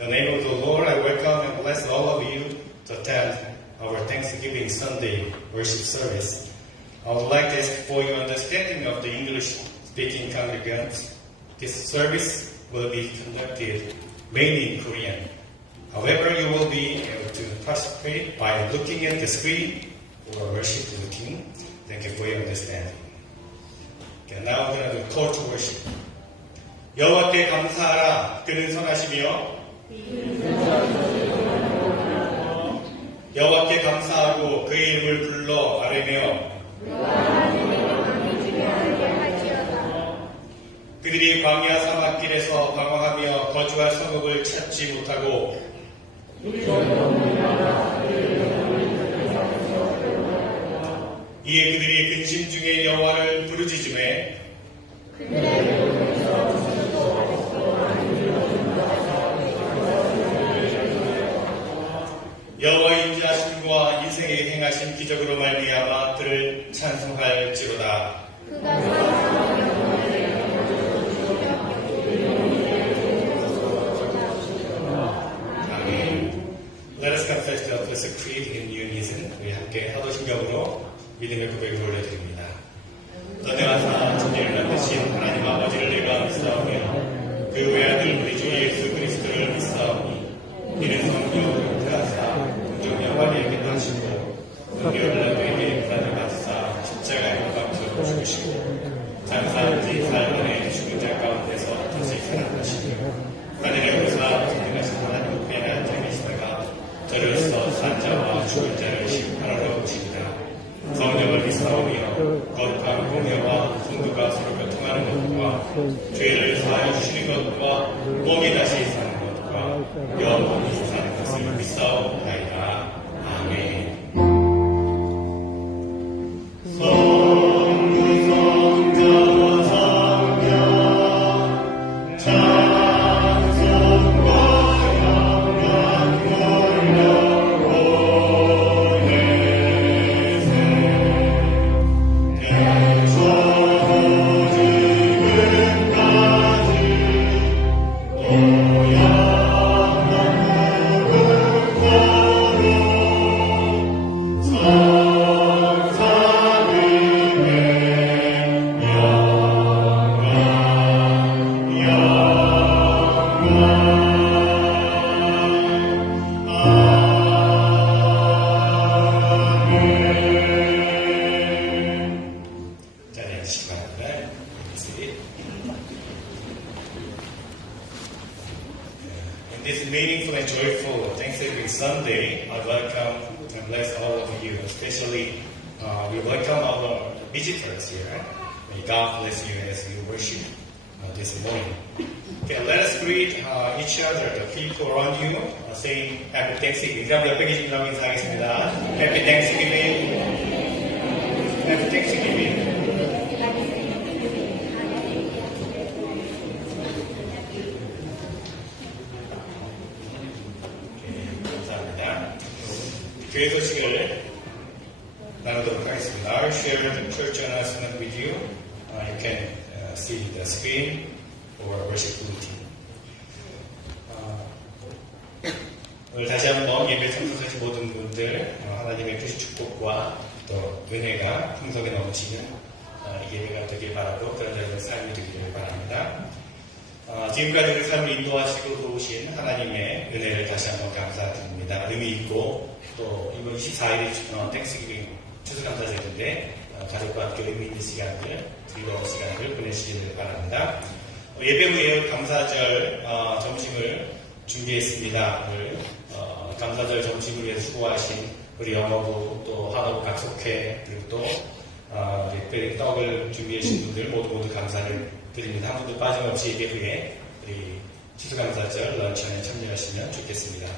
In the name of the Lord, I welcome and bless all of you to attend our Thanksgiving Sunday worship service. I would like to ask for your understanding of the English-speaking congregants. This service will be conducted mainly in Korean. However, you will be able to participate by looking at the screen for worship routine. Thank you for your understanding. Okay, now we're going to do call to worship. 여호와께 감사하라. 그는 선하시며 여호와께 감사하고 그의 이름을 불러 아뢰며 그들이 광야 사막길에서 방황하며 거주할 성읍을 찾지 못하고 이에 그들이 근심 중에 여호와를 부르짖으매 여호와 인자하심과 인생에 행하신 기적으로 말미암아 그를 찬송할지로다. 아멘. Let us confess the Blessed Creed in unison. 우리 함께 하도신경으로 믿음의 고백을 올려드립니다. 전능하사 천지를 만드신 하나님 아버지를 내가 믿사오며 그 외아들 우리 주 예수 그리스도를 믿사오니 이는 성령 잉태하사 공중 영원히 하시고 은교를 너희에게 부활을 받사 십자가에 못 박혀 죽으시고 장사한 지 4일 만에 죽은 자 가운데서 다시 살아나시고 하늘에 오사 전능하신 하나님 우편에 앉아 계시다가 저로서 산 자와 죽은 자를 심판하러 오십니다. 성령을 믿사오며 거룩한 공회와 성도가 서로 교통하는 것과 죄를 사하여 주시는 것과 몸이 다시 사는 것과 영원히 사는 것을 믿사옵나이다. 아멘. Yeah. this meaningful and joyful Thanksgiving Sunday, I welcome and bless all of you, especially we welcome our visitors here. May God bless you as you worship this morning. Okay, let us greet each other, the people around you, saying Happy Thanksgiving. 그럼 옆에 계신 분하고 인사하겠습니다. Happy Thanksgiving. Happy Thanksgiving. 교회 소식을 나누도록 하겠습니다. I'll share the church announcement with you. You can see the screen for worship bulletin. 오늘 다시 한번 예배 참석하신 모든 분들 하나님의 크신 축복과 또 은혜가 풍성에 넘치는 이 예배가 되길 바라고 그런 자들의 삶이 되기를 바랍니다. 지금까지 우리 삶을 인도하시고 도우신 하나님의 은혜를 다시 한번 감사드립니다. 의미 있고 또 이번 24일이 땡스기빙 추수감사절인데 가족과 함께 의미 있는 시간을 즐거운 시간을 보내시기를 바랍니다. 예배 후에 감사절 점심을 준비했습니다. 오늘 감사절 점심을 위해서 수고하신 우리 영어부 또 한어부 각 속회 그리고 또 특별히 떡을 준비하신 분들 모두 감사를 드립니다. 한 분도 빠짐없이 예배 후에 우리 추수감사절 런치에 참여하시면 좋겠습니다.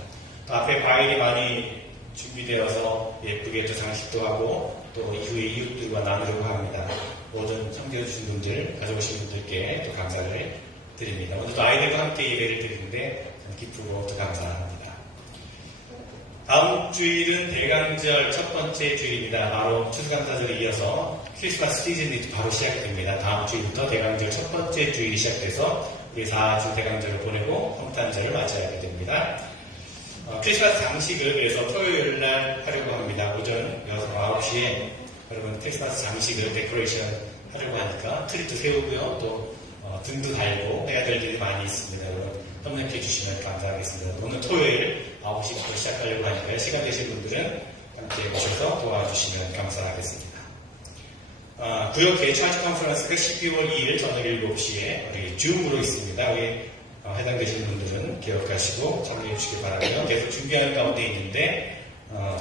앞에 과일이 많이 준비되어서 예쁘게 또 장식도 하고 또 이후에 이웃들과 나누려고 합니다. 모든 참여해주신 분들, 가져오신 분들께 또 감사를 드립니다. 오늘도 아이들과 함께 예배를 드리는데 기쁘고 또 감사합니다. 다음 주일은 대강절 첫 번째 주일입니다. 바로 추수감사절에 이어서 크리스마스 시즌이 바로 시작됩니다. 다음 주일부터 대강절 첫 번째 주일이 시작돼서 우리 4주 대강절을 보내고 성탄절을 맞이하게 됩니다. 크리스마스 장식을 그래서 토요일 날 하려고 합니다. 오전 9시에 여러분 크리스마스 장식을 데코레이션 하려고 하니까 트리도 세우고요. 또 등도 달고 해야 될 일이 많이 있습니다. 여러분 협력해 주시면 감사하겠습니다. 오늘 토요일 9시부터 시작하려고 하니까요. 시간 되신 분들은 함께 오셔서 도와주시면 감사하겠습니다. 구역회 차지 컨퍼런스가 12월 2일 저녁 7시에 우리 줌으로 있습니다. 우리 해당되시는 분들은 기억하시고 참여해 주시기 바라고요. 계속 준비하는 가운데 있는데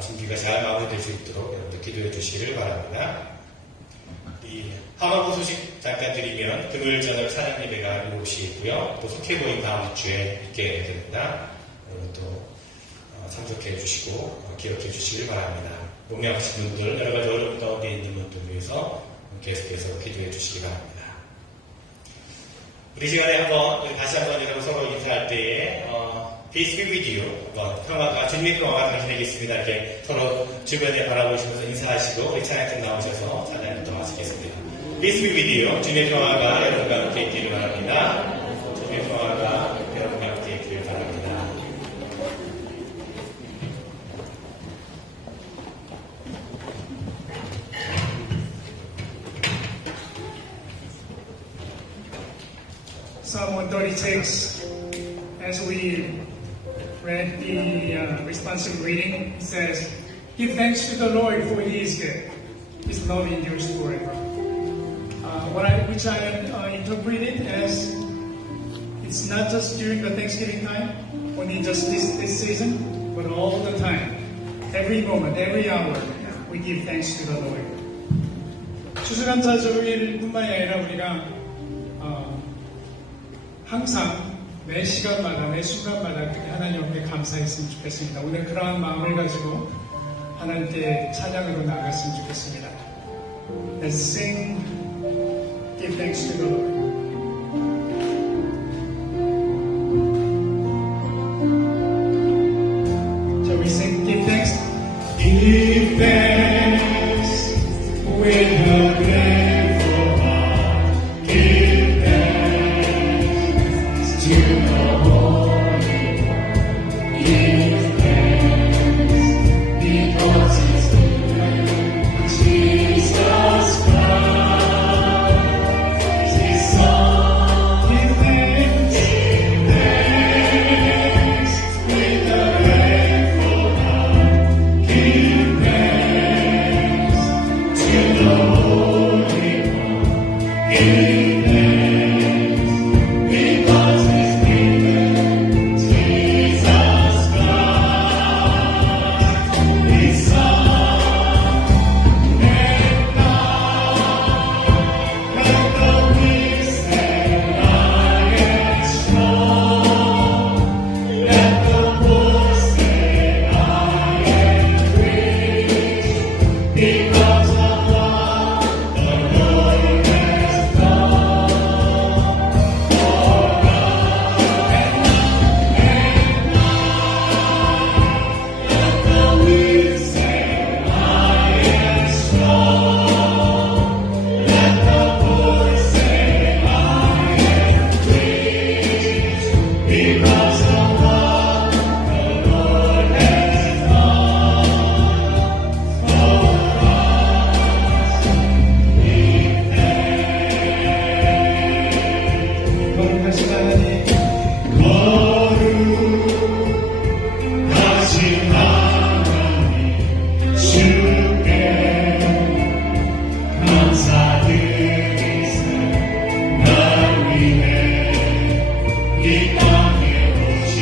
준비가 잘 마무리될 수 있도록 여러분들 기도해 주시기를 바랍니다. 이 한화부 소식 잠깐 드리면 금요일 저녁 사냥 예배가 7시에 있고요. 또 속회 모임 다음 주에 있게 됩니다. 여러분 또 참석해 주시고 기억해 주시길 바랍니다. 몸이 아프신 분들 여러 가지 어려움 가운데 있는 분들 위해서 계속해서 기도해 주시기 바랍니다. 우리 시간에 다시 한번 여러분 서로 인사할 때에 Peace be with you. 평화가 주님의 평화가 당신에게있습니다. 이렇게 서로 주변에 바라보시면서 인사하시고 우리 찬양팀 나오셔서 찬양을 또 하시겠습니다. Peace be with you. 주님의 평화가 여러분과 함께 있기를 바랍니다. 주님의 평화가 여러분과 함께 있기를 바랍니다. Psalm 136, as we read the responsive reading, it says, "Give thanks to the Lord, for He is good. His love endures forever." Which I interpret it as, it's not just during the Thanksgiving time, only just this season, but all the time, every moment, every hour, we give thanks to the Lord. 추수감사절뿐만이 아니라 우리가 항상 매 시간마다 매 순간마다 하나님 앞에 감사했으면 좋겠습니다. 오늘 그러한 마음을 가지고 하나님께 찬양으로 나갔으면 좋겠습니다. Let's sing, give thanks to the Lord. Shall we sing, give thanks? Give thanks with a grateful heart. Give thanks to the Holy One. Give thanks because His name, Jesus Christ, His 하나님 거룩하신 하나님 주께 감사드리세 날 위해 이 땅에 오신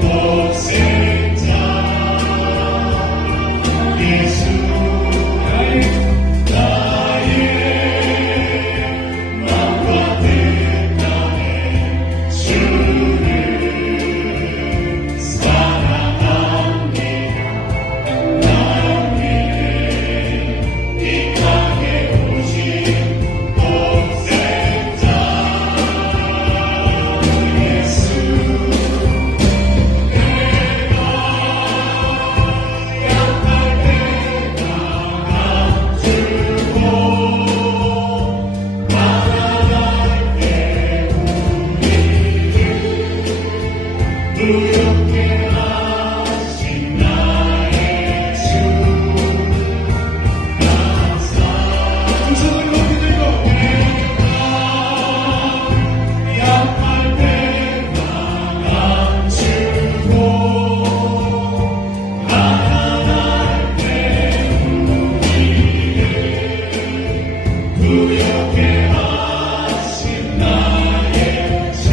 독생자 예수 나의 맘과 뜻 안에 주를 사랑합니다. 날 위해 이 땅에 오신 독생자 예수 부럽게 하신 나의 주 감사 두 손을 높이 들고 내가 약할 때나 감추고 가난할 때 우리를 부럽게 하신 나의 주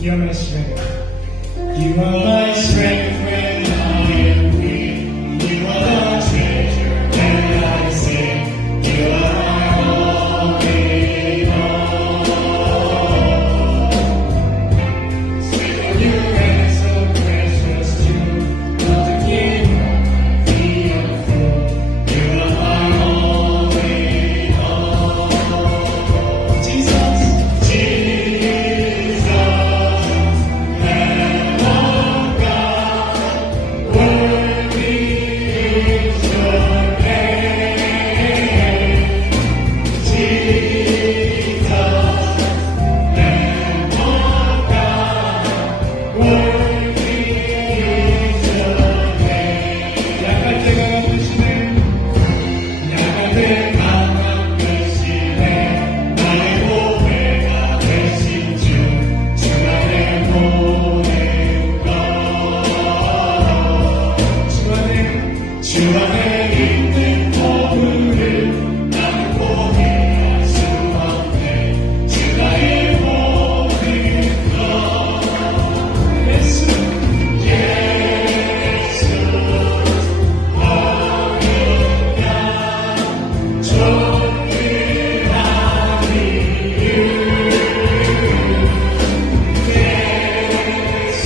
You're my strength. You are my strength when I am weak. You are the treasure when I sing. You are my all in all. Sweet are you and so precious too. Not the king of the fool. You are my all in all. Jesus, Jesus. 주 안에 있는 보물을 나는 포기할 수 없네. 주 나의 모든 것 예수 예수 할렐루야 존귀하니 예수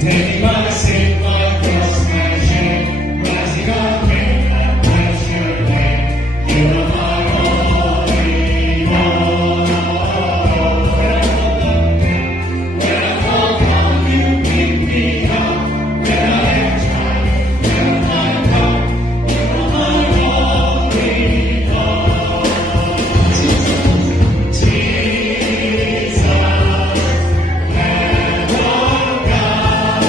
Taking my sin, my cross, my shame, rising up when I bless your name. You are my all in all. When I fall down, you pick me up. When I am tired, when I'm down, you are my all in all. Jesus, Jesus, Lamb of God.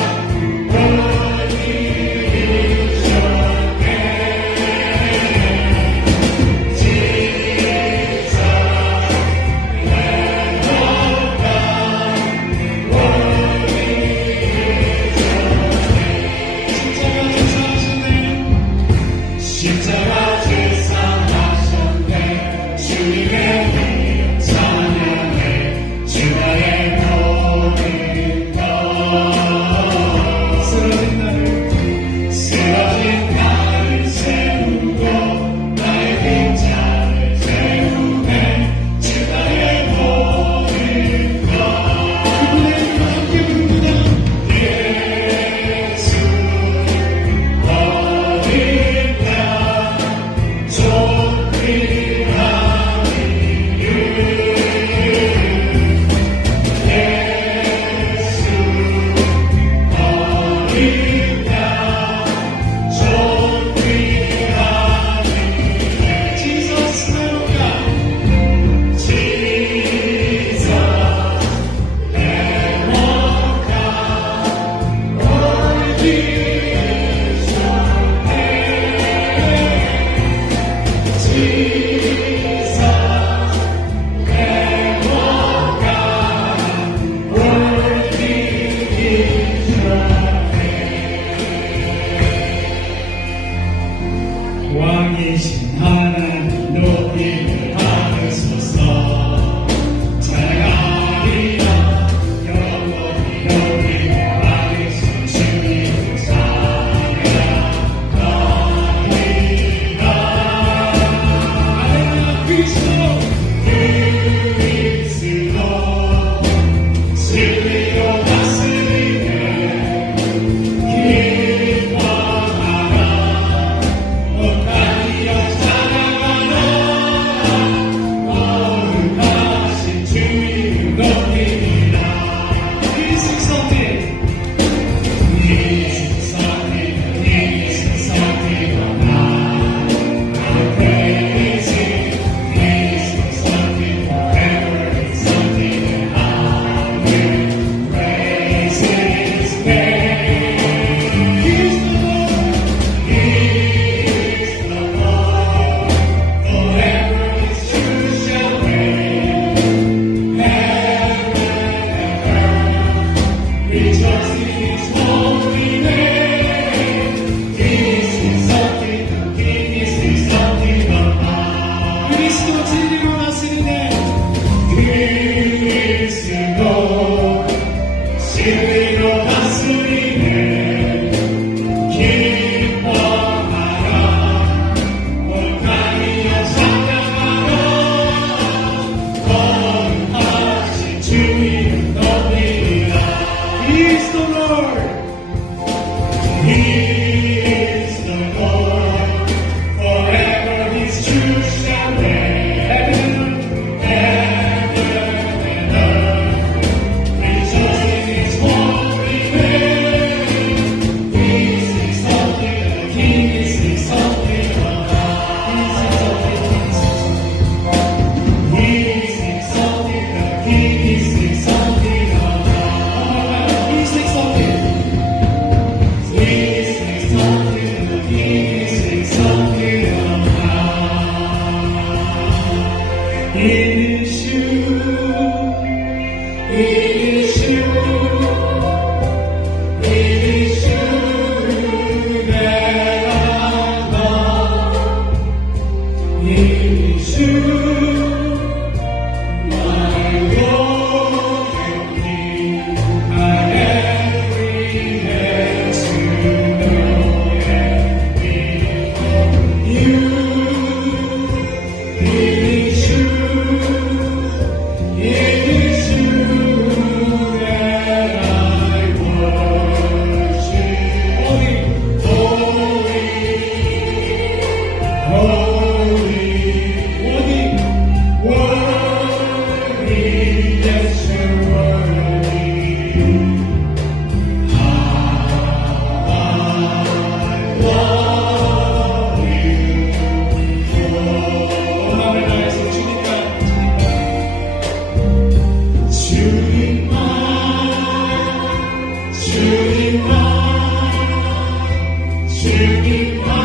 주님만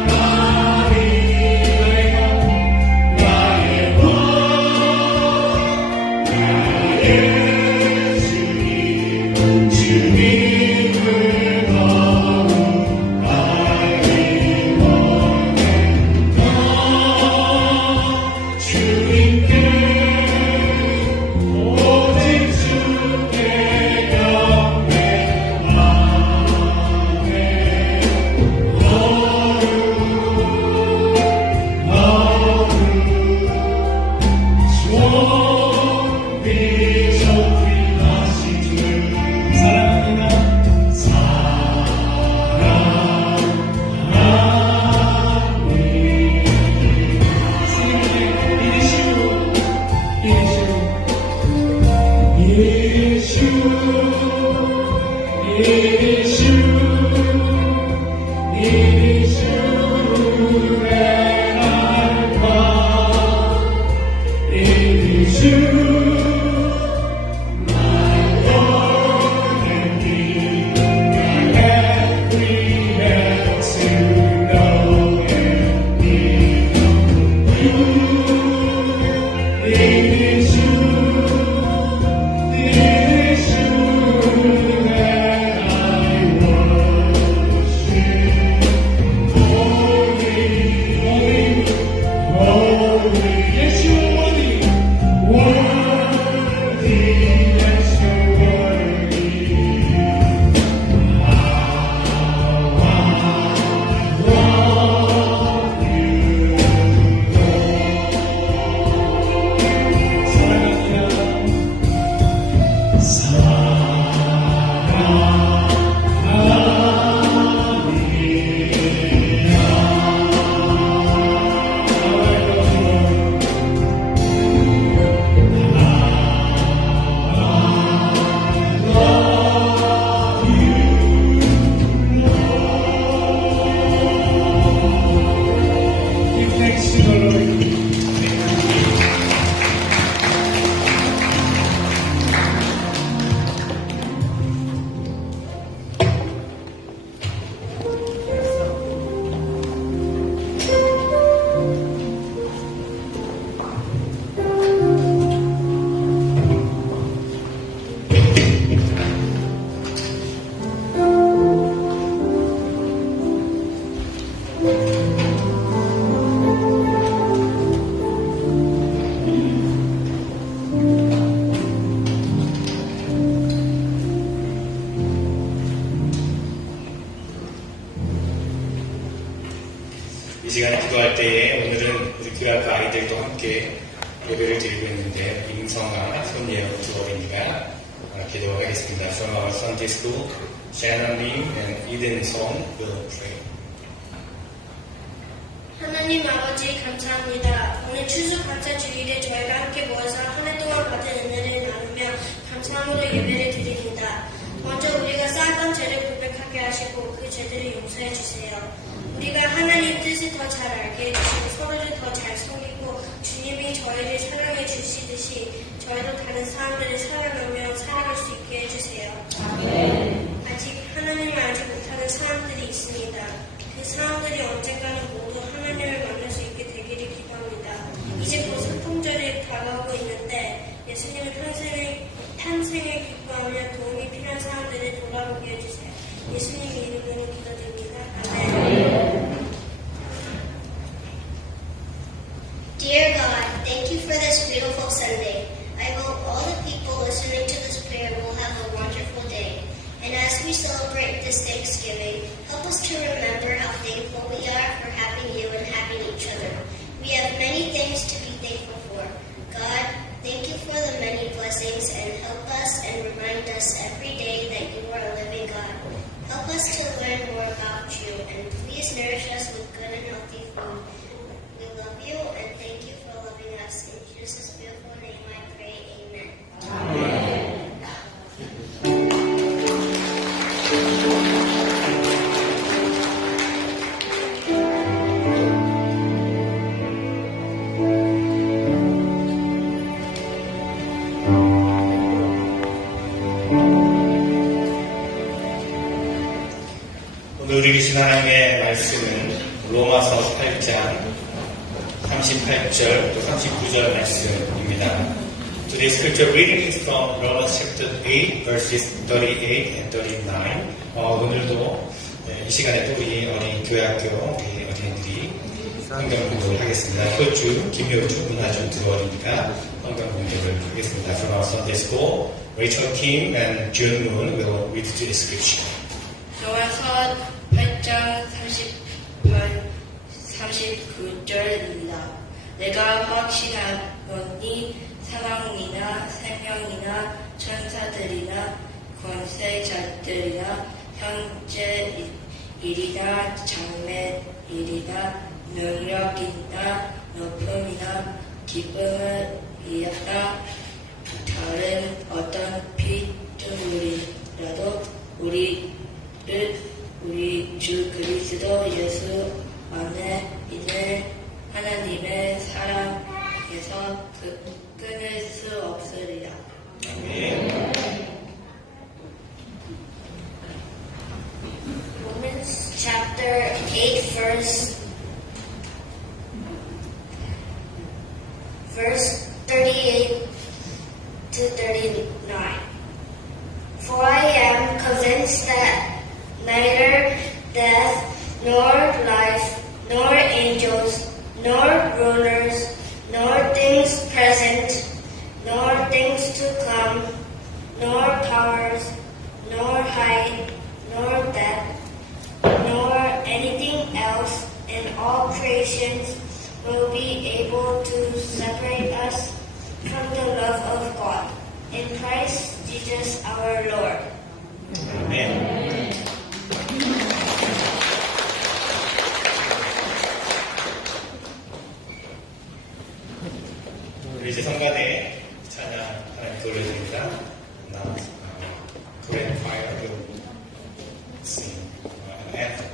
사랑하리. 나의 원, 나의 주님, 주님을 더욱 알기 원해. 너 주님께 오직 주께 이 시간에 기도할 때에 오늘은 우리 교회 그 아이들도 함께 예배를 드리고 있는데 임성아, 손예영 두 어린이가 기도하겠습니다. From our Sunday school, Shannon Lim and Eden Song will pray. 하나님 아버지 감사합니다. 오늘 추수 감사 주일에 저희가 함께 모여서 한 해 동안 받은 은혜를 나누며 감사함으로 예배를 드립니다. 먼저 우리가 쌓았던 죄를 고백하게 하시고 그 죄들을 용서해 주세요. 우리가 하나님 뜻을 더 잘 알게 해주시고 서로를 더 잘 섬기고 주님이 저희를 사랑해 주시듯이 저희도 다른 사람들을 사랑하며 살아갈 수 있게 해주세요. 아직 하나님을 알지 못하는 사람들이 있습니다. 그 사람들이 언젠가는 모두 하나님을 만날 수 있게 되기를 기도합니다. 이제 곧 성탄절이 다가오고 있는데 예수님의 탄생을 기뻐하며 도움이 필요한 사람들을 돌아보게 해주세요. 예수님 이름으로 기도드립니다. 아멘. Dear God, thank you for this beautiful Sunday. I hope all the people listening to this prayer will have a wonderful day. And as we celebrate this Thanksgiving, help us to remember how thankful we are for having you and having each other. We have many things to be thankful for. God, thank you for the many blessings and help us and remind us every day that you are a living God. Help us to learn more about you and please nourish us with good and healthy food. We love you and thank you for loving us. In Jesus' beautiful name I pray, amen. 오늘 읽으신 하나님의 말씀은 로마서 8장 38절 또 39절 말씀입니다. Today's scripture reading is from Romans chapter 8 verses 38 and 39. 오늘도 이 시간에 또 우리 어린 교회학교 우리 어린이들이 성경 공부를 하겠습니다. 효주, 김효주, 문화준 두 어린이가 성경 공부를 하겠습니다. From our Sunday school, Rachel Kim and Jun Moon will read the scripture. 로마서 8장 39절입니다. 내가 확신하노니 사망이나 생명이나 천사들이나 권세자들이나 현재일이나 장래일이나 능력이나 높음이나 기쁨이나 다른 어떤 피조물이라도 우리 주 그리스도 예수 안에 있는 하나님의 사랑에서 끊을 수 없으리라. 아멘. Romans chapter 8, verse 38 to 39. For I am convinced that neither death, nor life, nor angels, nor rulers, nor things present, nor things to come, nor powers, nor height, nor depth, nor anything else in all creations will be able to separate us from the love of God in Christ Jesus our Lord. 아멘. 우리 이제 성관에 찬양 하나님 올려드립니다. Now, Korean choir will sing an anthem.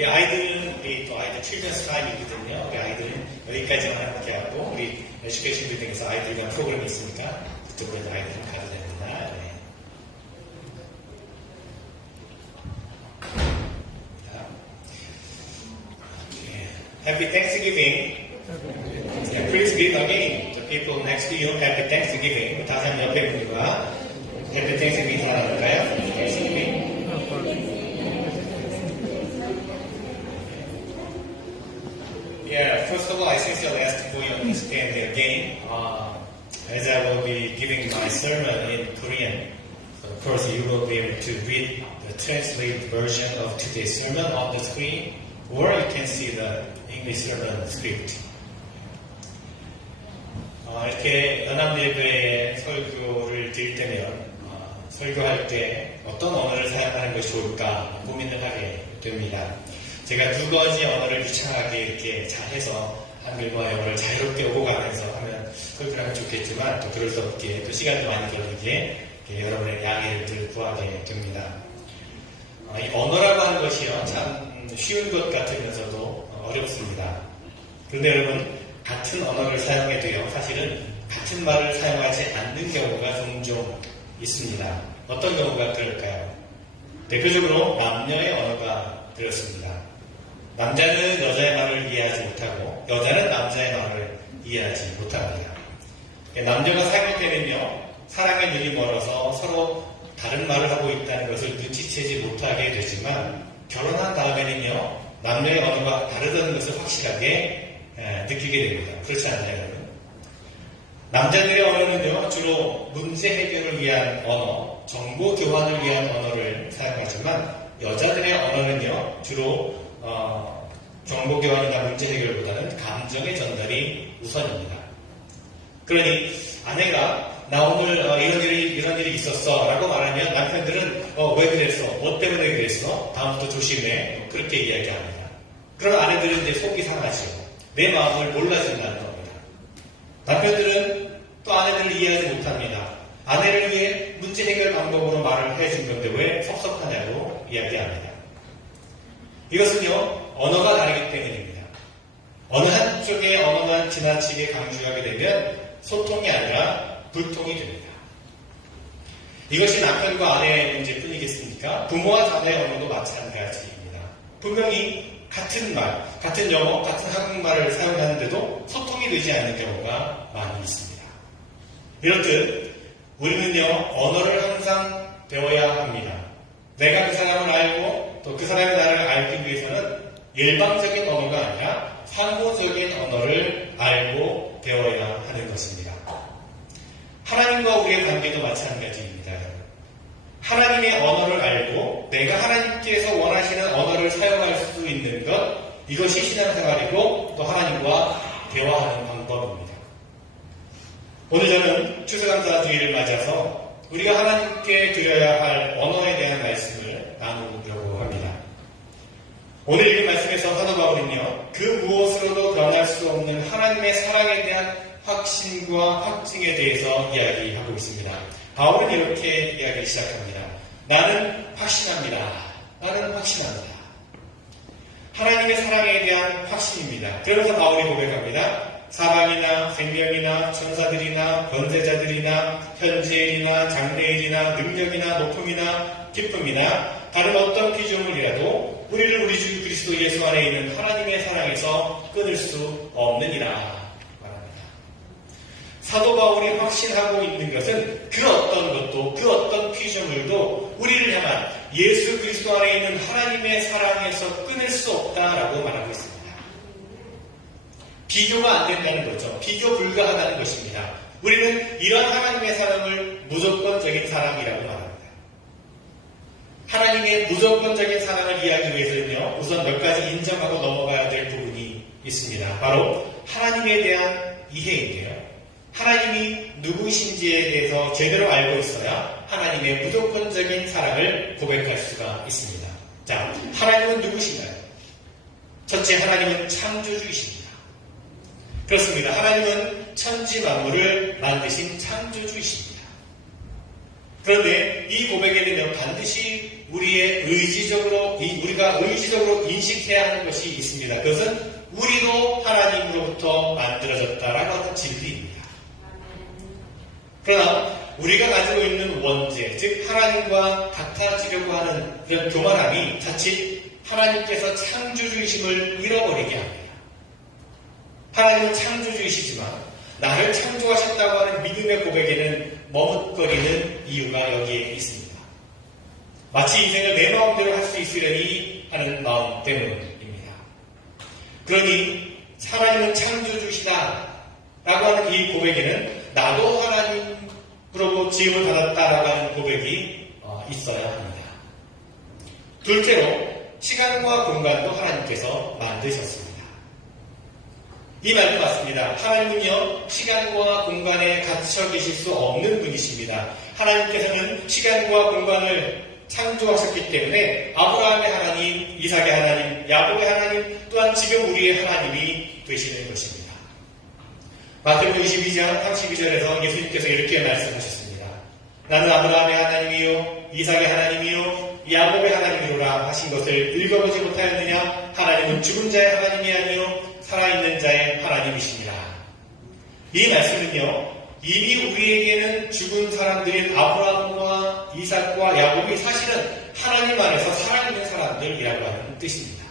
우리 아이들은 우리 또 아이들 칠드런스 타임이거든요. 우리 아이들은 여기까지만 함께 하고 우리 에듀케이션 빌딩에서 아이들 위한 프로그램이 있으니까 그쪽으로 아이들은 가야 됩니다. 네. Happy Thanksgiving. Yeah, please greet again the people next to you. Happy Thanksgiving. 다시 한번 옆에 분과 Happy Thanksgiving 인사나눌까요? Thanksgiving. Yeah, first of all, I sincerely ask for your understanding again, as I will be giving my sermon in Korean. So of course, you will be able to read the translated version of today's sermon on the screen, or you can see the English sermon script. 이렇게 연합예배에 설교를 드릴 때면 설교할 때 어떤 언어를 사용하는 것이 좋을까 고민을 하게 됩니다. 제가 두 가지 언어를 유창하게 이렇게 잘해서 한글과 영어를 자유롭게 오고 가면서 하면 설교를 하면 좋겠지만 또 그럴 수 없게 또 시간도 많이 걸리게 여러분의 양해를 구하게 됩니다. 이 언어라고 하는 것이요 참 쉬운 것 같으면서도 어렵습니다. 그런데 여러분 같은 언어를 사용해도요 사실은 같은 말을 사용하지 않는 경우가 종종 있습니다. 어떤 경우가 그럴까요? 대표적으로 남녀의 언어가 그렇습니다. 남자는 여자의 말을 이해하지 못하고 여자는 남자의 말을 이해하지 못합니다. 남녀가 사귈 때는요 사랑의 눈이 멀어서 서로 다른 말을 하고 있다는 것을 눈치채지 못하게 되지만 결혼한 다음에는요 남녀의 언어가 다르다는 것을 확실하게 느끼게 됩니다. 그렇지 않나요, 여러분? 남자들의 언어는요 주로 문제 해결을 위한 언어, 정보 교환을 위한 언어를 사용하지만 여자들의 언어는요 주로 정보 교환이나 문제 해결보다는 감정의 전달이 우선입니다. 그러니 아내가 나 오늘 이런 일이 있었어 라고 말하면 남편들은 왜 그랬어? 뭐 때문에 그랬어? 다음부터 조심해. 그렇게 이야기합니다. 그럼 아내들은 이제 속이 상하죠. 내 마음을 몰라준다는 겁니다. 남편들은 또 아내들을 이해하지 못합니다. 아내를 위해 문제 해결 방법으로 말을 해준 건데 왜 섭섭하냐고 이야기합니다. 이것은요 언어가 다르기 때문입니다. 어느 한쪽의 언어만 지나치게 강조하게 되면 소통이 아니라 불통이 됩니다. 이것이 남편과 아내의 문제뿐이겠습니까? 부모와 자녀의 언어도 마찬가지입니다. 분명히 같은 말, 같은 영어, 같은 한국말을 사용하는데도 소통이 되지 않는 경우가 많이 있습니다. 이렇듯 우리는요 언어를 항상 배워야 합니다. 내가 그 사람을 알고 또 그 사람이 나를 알기 위해서는 일방적인 언어가 아니라 상호적인 언어를 알고 배워야 하는 것입니다. 하나님과 우리의 관계도 마찬가지입니다. 하나님의 언어를 알고 내가 하나님께서 원하시는 언어를 사용할 수 있는 것, 이것이 신앙생활이고 또 하나님과 대화하는 방법입니다. 오늘 저는 추수감사주의를 맞아서 우리가 하나님께 드려야 할 언어에 대한 말씀을 나누려고 합니다. 오늘 읽은 말씀에서 사도 바울은요, 그 무엇으로도 변할 수 없는 하나님의 사랑에 대한 확신과 확증에 대해서 이야기하고 있습니다. 바울은 이렇게 이야기를 시작합니다. 나는 확신합니다. 나는 확신합니다. 하나님의 사랑에 대한 확신입니다. 그러면서 바울이 고백합니다. 사방이나 생명이나 천사들이나 권세자들이나 현재일이나 장래일이나 능력이나 높음이나 기쁨이나 다른 어떤 피조물이라도 우리를 우리 주 그리스도 예수 안에 있는 하나님의 사랑에서 끊을 수 없느니라 말합니다. 사도 바울이 확신하고 있는 것은 그 어떤 것도 그 어떤 피조물도 우리를 향한 예수 그리스도 안에 있는 하나님의 사랑에서 끊을 수 없다라고 말하고 있습니다. 비교가 안 된다는 거죠. 비교 불가하다는 것입니다. 우리는 이런 하나님의 사랑을 무조건적인 사랑이라고 말합니다. 하나님의 무조건적인 사랑을 이해하기 위해서는요, 우선 몇 가지 인정하고 넘어가야 될 부분이 있습니다. 바로 하나님에 대한 이해인데요. 하나님이 누구신지에 대해서 제대로 알고 있어야 하나님의 무조건적인 사랑을 고백할 수가 있습니다. 자, 하나님은 누구신가요? 첫째, 하나님은 창조주이십니다. 그렇습니다. 하나님은 천지 만물을 만드신 창조주이십니다. 그런데 이 고백에는 반드시 우리가 의지적으로 인식해야 하는 것이 있습니다. 그것은 우리도 하나님으로부터 만들어졌다라고 하는 진리입니다. 그러나 우리가 가지고 있는 원죄, 즉 하나님과 같아지려고 하는 그런 교만함이 자칫 하나님께서 창조주이심을 잃어버리게 합니다. 하나님은 창조주이시지만 나를 창조하셨다고 하는 믿음의 고백에는 머뭇거리는 이유가 여기에 있습니다. 마치 인생을 내 마음대로 할 수 있으려니 하는 마음 때문입니다. 그러니 하나님은 창조주시다 라고 하는 이 고백에는 나도 하나님으로부터 지음을 받았다라고 하는 고백이 있어야 합니다. 둘째로 시간과 공간도 하나님께서 만드셨습니다. 이 말도 맞습니다. 하나님은요, 시간과 공간에 갇혀 계실 수 없는 분이십니다. 하나님께서는 시간과 공간을 창조하셨기 때문에 아브라함의 하나님, 이삭의 하나님, 야곱의 하나님, 또한 지금 우리의 하나님이 되시는 것입니다. 마태복음 22장 32절에서 예수님께서 이렇게 말씀하셨습니다. 나는 아브라함의 하나님이요, 이삭의 하나님이요, 야곱의 하나님이로라 하신 것을 읽어보지 못하였느냐? 하나님은 죽은 자의 하나님이 아니요 살아있는 자의 하나님이십니다. 이 말씀은요, 이미 우리에게는 죽은 사람들인 아브라함과 이삭과 야곱이 사실은 하나님 안에서 살아있는 사람들이라고 하는 뜻입니다.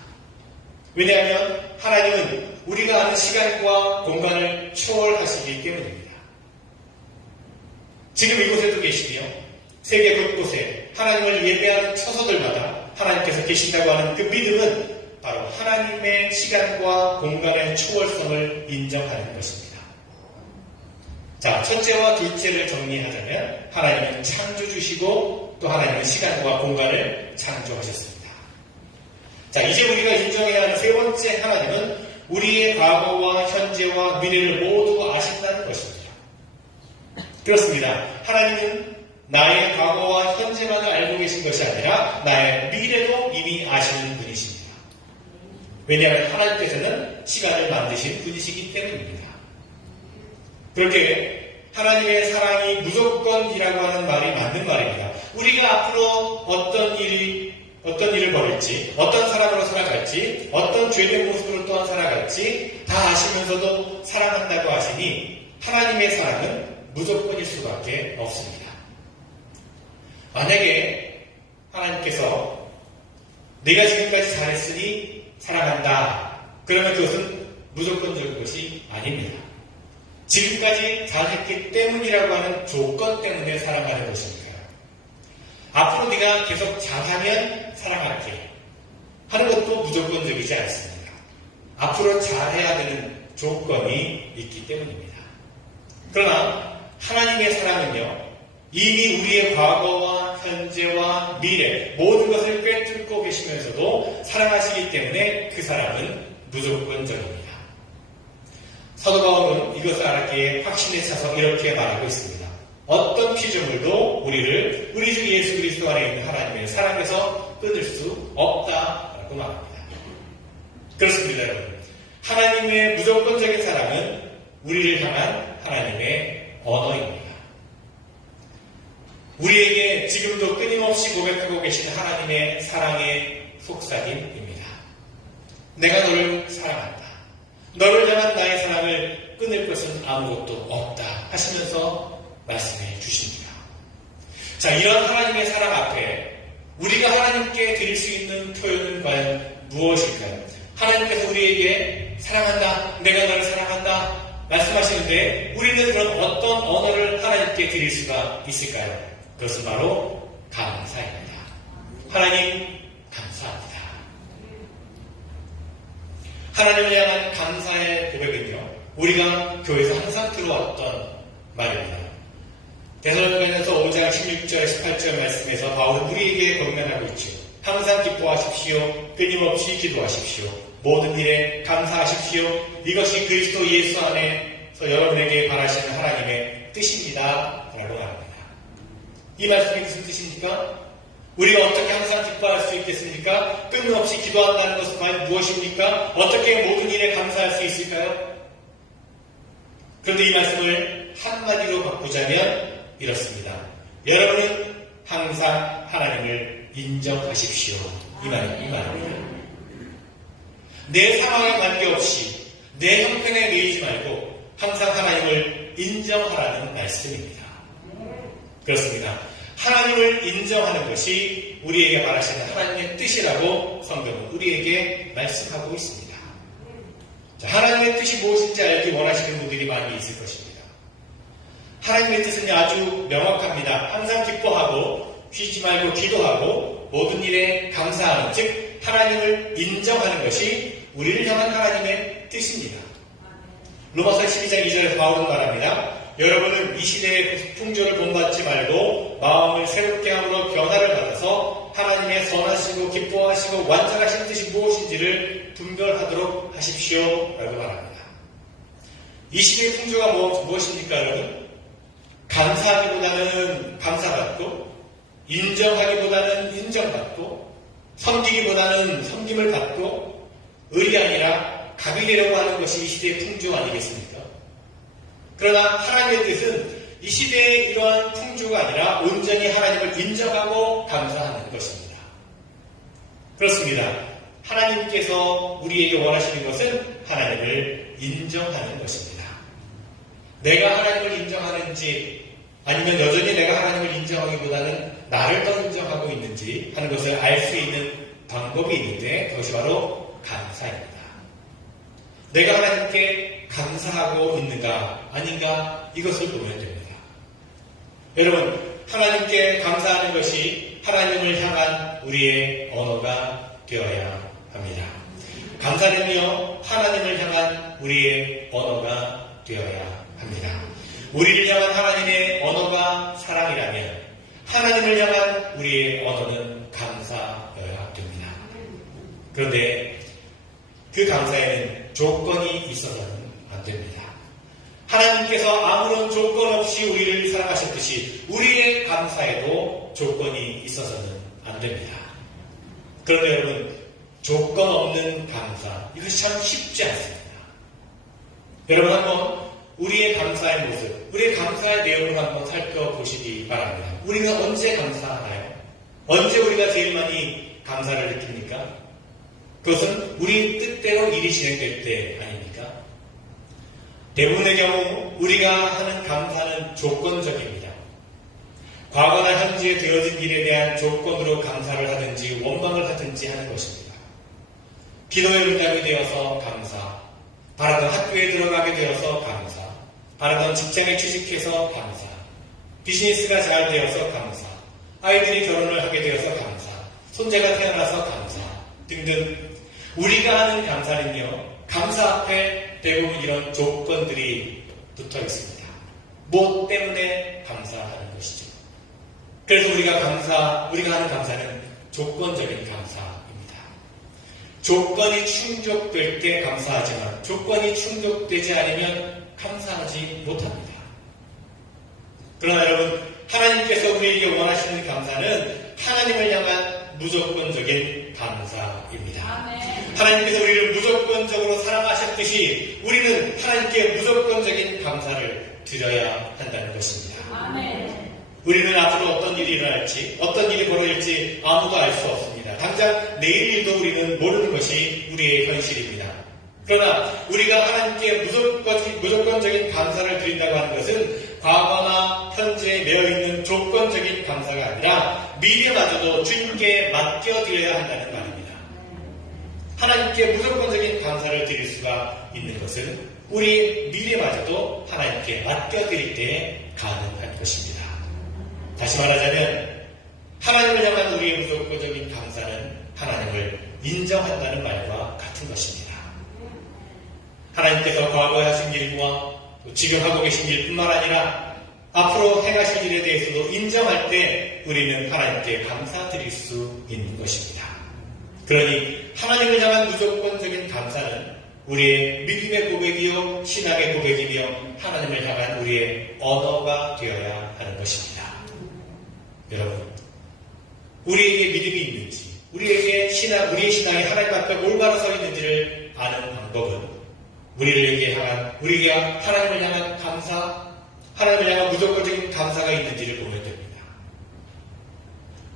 왜냐하면 하나님은 우리가 아는 시간과 공간을 초월하시기 때문입니다. 지금 이곳에도 계시며 세계 곳곳에 하나님을 예배하는 처소들마다 하나님께서 계신다고 하는 그 믿음은 바로 하나님의 시간과 공간의 초월성을 인정하는 것입니다. 자, 첫째와 둘째를 정리하자면 하나님은 창조주시고 또 하나님은 시간과 공간을 창조하셨습니다. 자, 이제 우리가 인정해야 하는 세 번째 하나님은 우리의 과거와 현재와 미래를 모두 아신다는 것입니다. 그렇습니다. 하나님은 나의 과거와 현재만을 알고 계신 것이 아니라 나의 미래도 이미 아시는 분이십니다. 왜냐하면 하나님께서는 시간을 만드신 분이시기 때문입니다. 그렇게 하나님의 사랑이 무조건이라고 하는 말이 맞는 말입니다. 우리가 앞으로 어떤 일을 벌일지, 어떤 사람으로 살아갈지, 어떤 죄된 모습으로 또한 살아갈지 다 아시면서도 사랑한다고 하시니 하나님의 사랑은 무조건일 수밖에 없습니다. 만약에 하나님께서 내가 지금까지 잘했으니 사랑한다. 그러면 그것은 무조건적인 것이 아닙니다. 지금까지 잘했기 때문이라고 하는 조건 때문에 사랑하는 것입니다. 앞으로 네가 계속 잘하면 사랑할게 하는 것도 무조건적이지 않습니다. 앞으로 잘해야 되는 조건이 있기 때문입니다. 그러나 하나님의 사랑은요, 이미 우리의 과거와 현재와 미래 모든 것을 꿰뚫고 계시면서도 사랑하시기 때문에 그 사랑은 무조건적입니다. 사도 바울은 이것을 알았기에 확신에 차서 이렇게 말하고 있습니다. 어떤 피조물도 우리를 우리 주 예수 그리스도 안에 있는 하나님의 사랑에서 끊을 수 없다라고 말합니다. 그렇습니다, 여러분. 하나님의 무조건적인 사랑은 우리를 향한 하나님의 언어입니다. 우리에게 지금도 끊임없이 고백하고 계신 하나님의 사랑의 속삭임입니다. 내가 너를 사랑한다. 너를 향한 나의 사랑을 끊을 것은 아무것도 없다 하시면서 말씀해 주십니다. 자, 이런 하나님의 사랑 앞에 우리가 하나님께 드릴 수 있는 표현은 과연 무엇일까요? 하나님께서 우리에게 사랑한다, 내가 너를 사랑한다 말씀하시는데 우리는 그럼 어떤 언어를 하나님께 드릴 수가 있을까요? 그것은 바로 감사입니다. 하나님 감사합니다. 하나님을 향한 감사의 고백은요, 우리가 교회에서 항상 들어왔던 말입니다. 데살로니가전서 5장 16절 18절 말씀에서 바울은 우리에게 권면하고 있죠. 항상 기뻐하십시오. 끊임없이 기도하십시오. 모든 일에 감사하십시오. 이것이 그리스도 예수 안에서 여러분에게 바라시는 하나님의 뜻입니다. 라고 말합니다. 이 말씀이 무슨 뜻입니까? 우리가 어떻게 항상 기뻐할 수 있겠습니까? 끊임없이 기도한다는 것은 과연 무엇입니까? 어떻게 모든 일에 감사할 수 있을까요? 그런데 이 말씀을 한마디로 바꾸자면 이렇습니다. 여러분은 항상 하나님을 인정하십시오. 이 말입니다. 내 상황에 관계없이 내 형편에 매이지 말고 항상 하나님을 인정하라는 말씀입니다. 그렇습니다. 하나님을 인정하는 것이 우리에게 말하시는 하나님의 뜻이라고 성경은 우리에게 말씀하고 있습니다. 자, 하나님의 뜻이 무엇인지 알기 원하시는 분들이 많이 있을 것입니다. 하나님의 뜻은 아주 명확합니다. 항상 기뻐하고 쉬지 말고 기도하고 모든 일에 감사하는, 즉 하나님을 인정하는 것이 우리를 향한 하나님의 뜻입니다. 로마서 12장 2절에 바울은 말합니다. 여러분은 이 시대의 풍조를 본받지 말고 마음을 새롭게 함으로 변화를 받아서 하나님의 선하시고 기뻐하시고 완전하신 뜻이 무엇인지를 분별하도록 하십시오 라고 말합니다. 이 시대의 풍조가 무엇입니까 여러분? 감사하기보다는 감사받고, 인정하기보다는 인정받고, 섬기기보다는 섬김을 받고, 을이 아니라 갑이 되려고 하는 것이 이 시대의 풍조 아니겠습니까? 그러나 하나님의 뜻은 이 시대의 이러한 풍조가 아니라 온전히 하나님을 인정하고 감사하는 것입니다. 그렇습니다. 하나님께서 우리에게 원하시는 것은 하나님을 인정하는 것입니다. 내가 하나님을 인정하는지 아니면 여전히 내가 하나님을 인정하기보다는 나를 더 인정하고 있는지 하는 것을 알 수 있는 방법이 있는데 그것이 바로 감사입니다. 내가 하나님께 감사하고 있는가 아닌가 이것을 보면 됩니다. 여러분, 하나님께 감사하는 것이 하나님을 향한 우리의 언어가 되어야 합니다. 감사는요, 하나님을 향한 우리의 언어가 되어야 합니다. 우리를 향한 하나님의 언어가 사랑이라면 하나님을 향한 우리의 언어는 감사여야 됩니다. 그런데 그 감사에는 조건이 있어서는 안 됩니다. 하나님께서 아무런 조건 없이 우리를 사랑하셨듯이 우리의 감사에도 조건이 있어서는 안 됩니다. 그런데 여러분, 조건 없는 감사, 이것이 참 쉽지 않습니다. 여러분 한번 우리의 감사의 모습, 우리의 감사의 내용을 한번 살펴보시기 바랍니다. 우리는 언제 감사하나요? 언제 우리가 제일 많이 감사를 느낍니까? 그것은 우리 뜻대로 일이 진행될 때 아닙니까? 대부분의 경우 우리가 하는 감사는 조건적입니다. 과거나 현재에 되어진 일에 대한 조건으로 감사를 하든지 원망을 하든지 하는 것입니다. 기도의 응답이 되어서 감사, 바라던 학교에 들어가게 되어서 감사, 바라던 직장에 취직해서 감사, 비즈니스가 잘 되어서 감사, 아이들이 결혼을 하게 되어서 감사, 손자가 태어나서 감사 등등 우리가 하는 감사는요, 감사 앞에 대부분 이런 조건들이 붙어 있습니다. 뭐 때문에 감사하는 것이죠. 그래서 우리가 하는 감사는 조건적인 감사입니다. 조건이 충족될 때 감사하지만 조건이 충족되지 않으면 감사하지 못합니다. 그러나 여러분, 하나님께서 우리에게 원하시는 감사는 하나님을 향한 무조건적인 감사입니다. 하나님께서 우리를 무조건적으로 사랑하셨듯이 우리는 하나님께 무조건적인 감사를 드려야 한다는 것입니다. 우리는 앞으로 어떤 일이 일어날지, 어떤 일이 벌어질지 아무도 알 수 없습니다. 당장 내일 일도 우리는 모르는 것이 우리의 현실입니다. 그러나 우리가 하나님께 무조건적인 감사를 드린다고 하는 것은 과거나 현재에 매여있는 조건적인 감사가 아니라 미래마저도 주님께 맡겨드려야 한다는 말입니다. 하나님께 무조건적인 감사를 드릴 수가 있는 것은 우리 미래마저도 하나님께 맡겨드릴 때 가능한 것입니다. 다시 말하자면 하나님을 향한 우리의 무조건적인 감사는 하나님을 인정한다는 말과 같은 것입니다. 하나님께서 과거에 하신 일과 지금 하고 계신 일뿐만 아니라 앞으로 행하실 일에 대해서도 인정할 때 우리는 하나님께 감사드릴 수 있는 것입니다. 그러니 하나님을 향한 무조건적인 감사는 우리의 믿음의 고백이요 신앙의 고백이며 하나님을 향한 우리의 언어가 되어야 하는 것입니다. 여러분, 우리에게 믿음이 있는지, 우리의 신앙이 하나님 앞에 올바로 서 있는지를 아는 방법은 우리가 하나님을 향한 감사, 하나님을 향한 무조건적인 감사가 있는지를 보면 됩니다.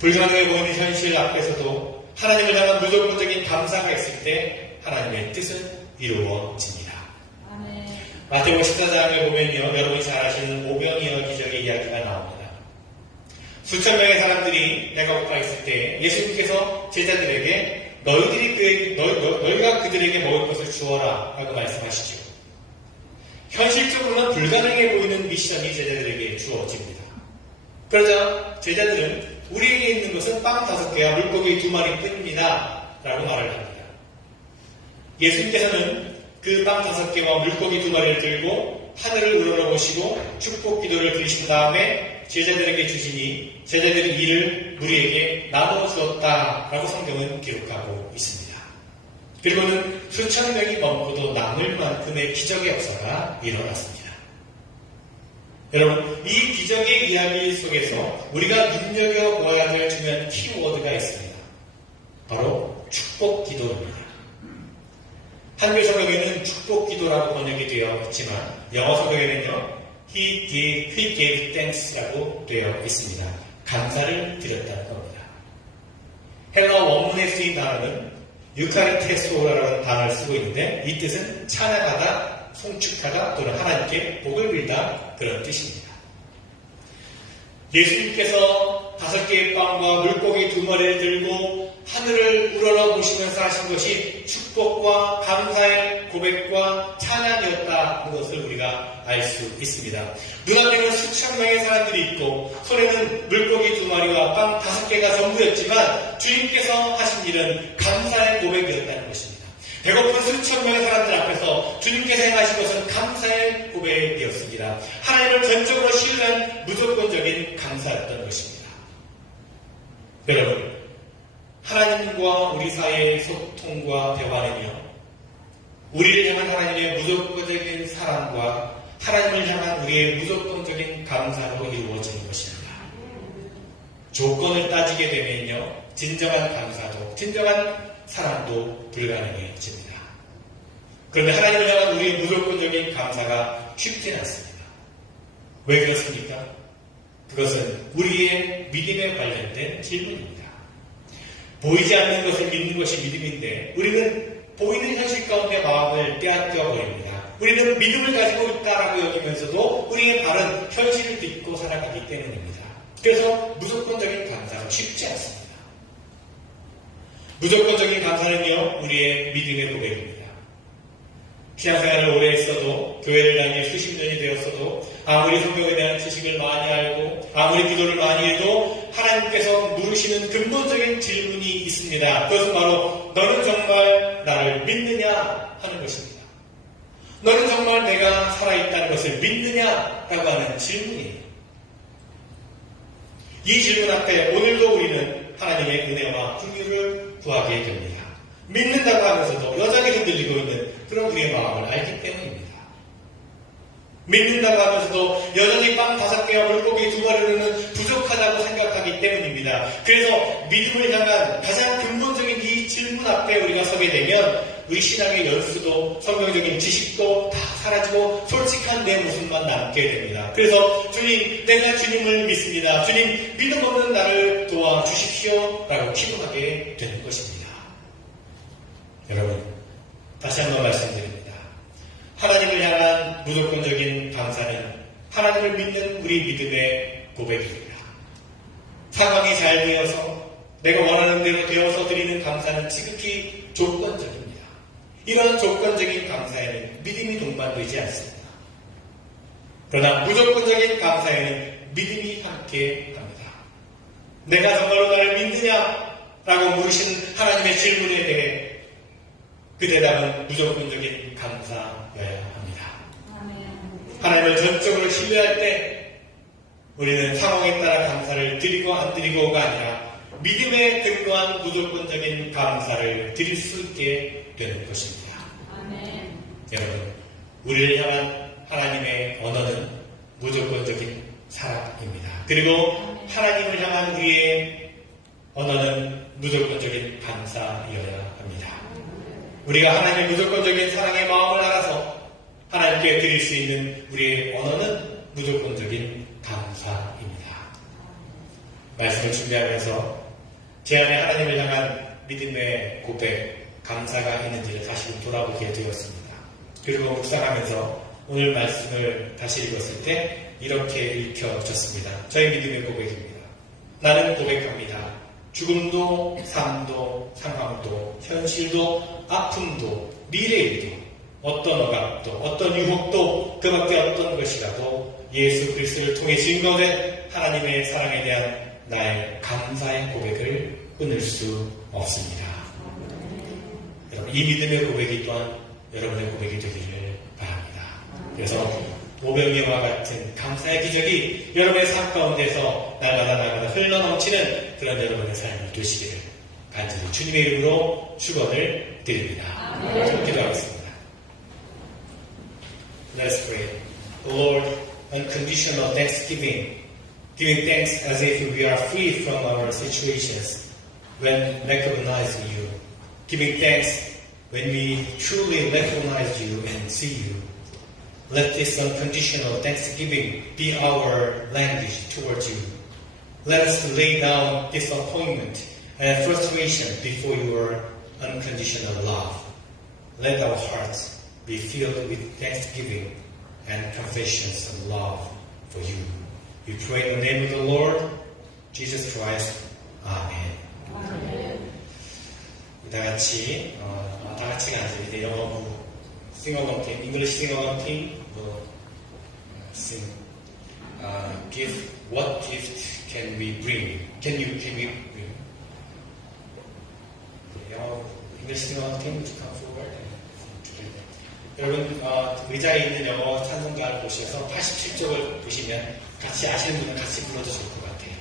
불가능해 보이는 현실 앞에서도 하나님을 향한 무조건적인 감사가 있을 때 하나님의 뜻은 이루어집니다. 마태복음 14장을 보면요, 여러분이 잘 아시는 오병이어 기적의 이야기가 나옵니다. 수천 명의 사람들이 배가 고파 있을 때 예수님께서 제자들에게 너희가 그들에게 먹을 것을 주어라 라고 말씀하시죠. 현실적으로는 불가능해 보이는 미션이 제자들에게 주어집니다. 그러자 제자들은 우리에게 있는 것은 빵 5개와 물고기 2마리 뿐입니다 라고 말을 합니다. 예수님께서는 그 빵 5개와 물고기 2마리를 들고 하늘을 우러러보시고 축복 기도를 드리신 다음에 제자들에게 주시니 제자들이 이를 무리에게 나눠 주었다라고 성경은 기록하고 있습니다. 그리고는 수천 명이 먹고도 남을 만큼의 기적의 역사가 일어났습니다. 여러분, 이 기적의 이야기 속에서 우리가 눈여겨보아야 될 중요한 키워드가 있습니다. 바로 축복 기도입니다. 한글 성경에는 축복 기도라고 번역이 되어 있지만 영어 성경에는요, He gave thanks라고 되어 있습니다. 감사를 드렸다는 겁니다. 헬라 원문에 쓰인 단어는 유카리테소라는 단어를 쓰고 있는데 이 뜻은 찬양하다, 송축하다 또는 하나님께 복을 빌다 그런 뜻입니다. 예수님께서 5개의 빵과 물고기 2마리를 들고 하늘을 우러러보시면서 하신 것이 축복과 감사의 고백과 찬양이었다는 것을 우리가 알 수 있습니다. 눈앞에는 수천 명의 사람들이 있고 손에는 물고기 2마리와 빵 5개가 전부였지만 주님께서 하신 일은 감사의 고백이었다는 것입니다. 배고픈 수천 명의 사람들 앞에서 주님께서 행하신 것은 감사의 고백이었습니다. 하나님을 전적으로 신뢰한 무조건적인 감사였던 것입니다. 여러분, 하나님과 우리 사이의 소통과 대화는요, 우리를 향한 하나님의 무조건적인 사랑과 하나님을 향한 우리의 무조건적인 감사로 이루어지는 것입니다. 조건을 따지게 되면요, 진정한 감사도, 진정한 사랑도 불가능해집니다. 그런데 하나님을 향한 우리의 무조건적인 감사가 쉽지는 않습니다. 왜 그렇습니까? 그것은 우리의 믿음에 관련된 질문입니다. 보이지 않는 것을 믿는 것이 믿음인데 우리는 보이는 현실 가운데 마음을 빼앗겨 버립니다. 우리는 믿음을 가지고 있다라고 여기면서도 우리의 발은 현실을 딛고 살아가기 때문입니다. 그래서 무조건적인 감사가 쉽지 않습니다. 무조건적인 감사는요, 우리의 믿음의 고백입니다. 신앙생활을 오래 했어도, 교회를 다니 수십 년이 되었어도, 아무리 성경에 대한 지식을 많이 알고, 아무리 기도를 많이 해도 하나님께서 물으시는 근본적인 질문이 있습니다. 그것은 바로 너는 정말 나를 믿느냐 하는 것입니다. 너는 정말 내가 살아있다는 것을 믿느냐라고 하는 질문이에요. 이 질문 앞에 오늘도 우리는 하나님의 은혜와 긍휼을 구하게 됩니다. 믿는다고 하면서도 여전히 흔들리고 있는 그런 우리의 마음을 알기 때문입니다. 믿는다고 하면서도 여전히 빵 5개와 물고기 2마리로는 부족하다고 생각하기 때문입니다. 그래서 믿음을 향한 가장 근본적인 이 질문 앞에 우리가 서게 되면 우리 신앙의 연수도 성경적인 지식도 다 사라지고 솔직한 내 모습만 남게 됩니다. 그래서 주님, 내가 주님을 믿습니다. 주님, 믿음 없는 나를 도와주십시오 라고 기도하게 되는 것입니다. 여러분, 다시 한번 말씀드립니다. 하나님을 향한 무조건적인 감사는 하나님을 믿는 우리 믿음의 고백입니다. 상황이 잘 되어서 내가 원하는 대로 되어서 드리는 감사는 지극히 조건적입니다. 이런 조건적인 감사에는 믿음이 동반되지 않습니다. 그러나 무조건적인 감사에는 믿음이 함께 합니다. 내가 정말로 나를 믿느냐라고 물으신 하나님의 질문에 대해 그 대답은 무조건적인 감사여야 합니다. 하나님을 전적으로 신뢰할 때 우리는 상황에 따라 감사를 드리고 안 드리고가 아니라 믿음에 근거한 무조건적인 감사를 드릴 수 있게 되는 것입니다. 여러분, 우리를 향한 하나님의 언어는 무조건적인 사랑입니다. 그리고 하나님을 향한 우리의 언어는 무조건적인 감사여야 합니다. 우리가 하나님의 무조건적인 사랑의 마음을 알아서 하나님께 드릴 수 있는 우리의 언어는 무조건적인 감사입니다. 말씀을 준비하면서 제 안에 하나님을 향한 믿음의 고백, 감사가 있는지를 다시 돌아보게 되었습니다. 그리고 묵상하면서 오늘 말씀을 다시 읽었을 때 이렇게 읽혀졌습니다. 저의 믿음의 고백입니다. 나는 고백합니다. 죽음도 삶도 상황도 현실도 아픔도 미래일도 어떤 억압도 어떤 유혹도 그 밖에 어떤 것이라도 예수 그리스도를 통해 증거된 하나님의 사랑에 대한 나의 감사의 고백을 끊을 수 없습니다. 여러분, 이 믿음의 고백이 또한 여러분의 고백이 되기를 바랍니다. 그래서 오병이와 같은 감사의 기적이 여러분의 삶 가운데서 나가다 흘러넘치는 그런 여러분의 삶이 되시기를 간절히 주님의 이름으로 축원을 드립니다. 기도하겠습니다. Let's pray. Lord, unconditional thanksgiving, giving thanks as if we are free from our situations when recognizing you, giving thanks when we truly recognize you and see you. Let this unconditional thanksgiving be our language towards you. Let us lay down disappointment and frustration before your unconditional love. Let our hearts be filled with thanksgiving and confessions of love for you. We pray in the name of the Lord Jesus Christ. Amen. 다 같이가 아니라 이제 영어 싱어롱 팀, English 싱어롱 팀 sing. What gift can we bring? Can we bring? 영어 English 싱어롱 팀 come forward. 여러분 의자에 있는 영어 찬송가를 보셔서 87쪽을 보시면 같이 아시는 분은 같이 불러도 좋을 것 같아요.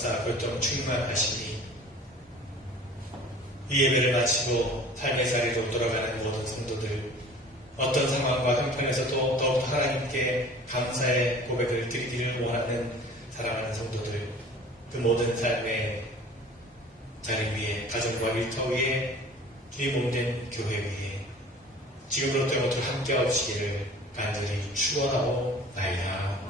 역사 그것도 충만하시니 이 예배를 마치고 삶의 자리로 돌아가는 모든 성도들 어떤 상황과 형편에서도 더욱 하나님께 감사의 고백을 드리기를 원하는 사랑하는 성도들 그 모든 삶의 자리 위에 가정과 일터 위에 주의 몸된 교회 위에 지금으로부터 모두 함께 하시기를 간절히 축원하고 나이다.